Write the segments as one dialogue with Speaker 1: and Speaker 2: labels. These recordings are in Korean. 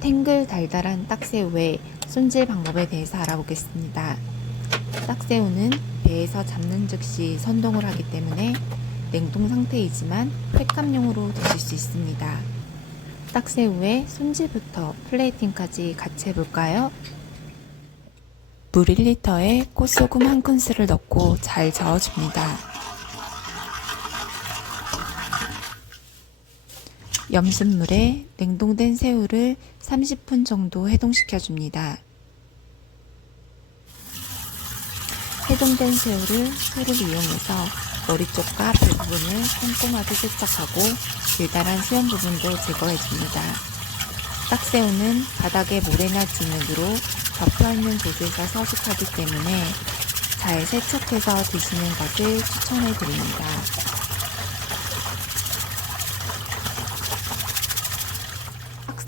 Speaker 1: 탱글 달달한 딱새우의 손질 방법에 대해서 알아보겠습니다. 딱새우는 배에서 잡는 즉시 선동을 하기 때문에 냉동 상태이지만 횟감용으로 드실 수 있습니다. 딱새우의 손질부터 플레이팅까지 같이 해볼까요? 물 1리터에 꽃소금 한 큰술을 넣고 잘 저어줍니다. 염순물에 냉동된 새우를 30분 정도 해동시켜 줍니다. 해동된 새우를 소를 이용해서 머리 쪽과 배 부분을 꼼꼼하게 세척하고 길다란 수염 부분도 제거해 줍니다. 딱새우는 바닥에 모래나 진흙으로 덮여있는 곳에서 서식하기 때문에 잘 세척해서 드시는 것을 추천해 드립니다.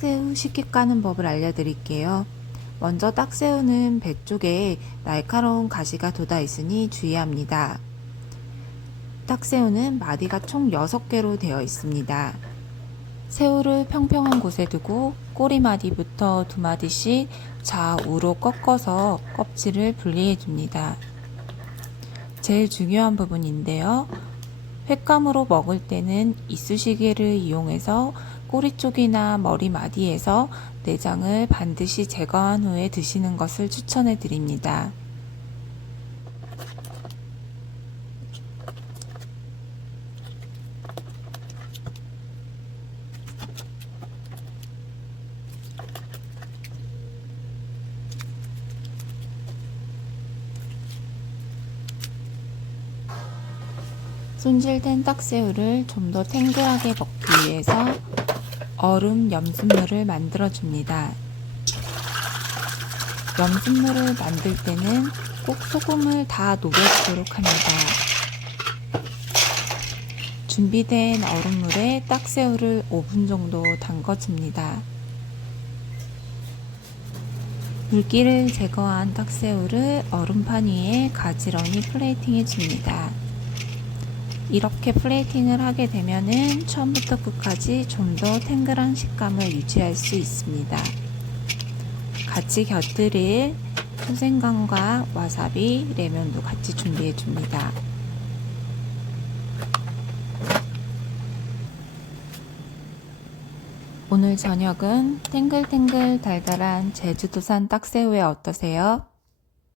Speaker 1: 딱새우 쉽게 까는 법을 알려드릴게요. 먼저 딱새우는 배 쪽에 날카로운 가시가 돋아 있으니 주의합니다. 딱새우는 마디가 총 6개로 되어 있습니다. 새우를 평평한 곳에 두고 꼬리마디부터 두 마디씩 좌우로 꺾어서 껍질을 분리해 줍니다. 제일 중요한 부분인데요. 횟감으로 먹을 때는 이쑤시개를 이용해서 꼬리 쪽이나 머리 마디에서 내장을 반드시 제거한 후에 드시는 것을 추천해 드립니다. 손질된 딱새우를 좀 더 탱글하게 먹기 위해서 얼음 염순물을 만들어 줍니다. 염순물을 만들 때는 꼭 소금을 다 녹여주도록 합니다. 준비된 얼음물에 딱새우를 5분 정도 담궈줍니다. 물기를 제거한 딱새우를 얼음판 위에 가지런히 플레이팅해 줍니다. 이렇게 플레이팅을 하게 되면은 처음부터 끝까지 좀 더 탱글한 식감을 유지할 수 있습니다. 같이 곁들일 소생강과 와사비, 레몬도 같이 준비해 줍니다. 오늘 저녁은 탱글탱글 달달한 제주도산 딱새우에 어떠세요?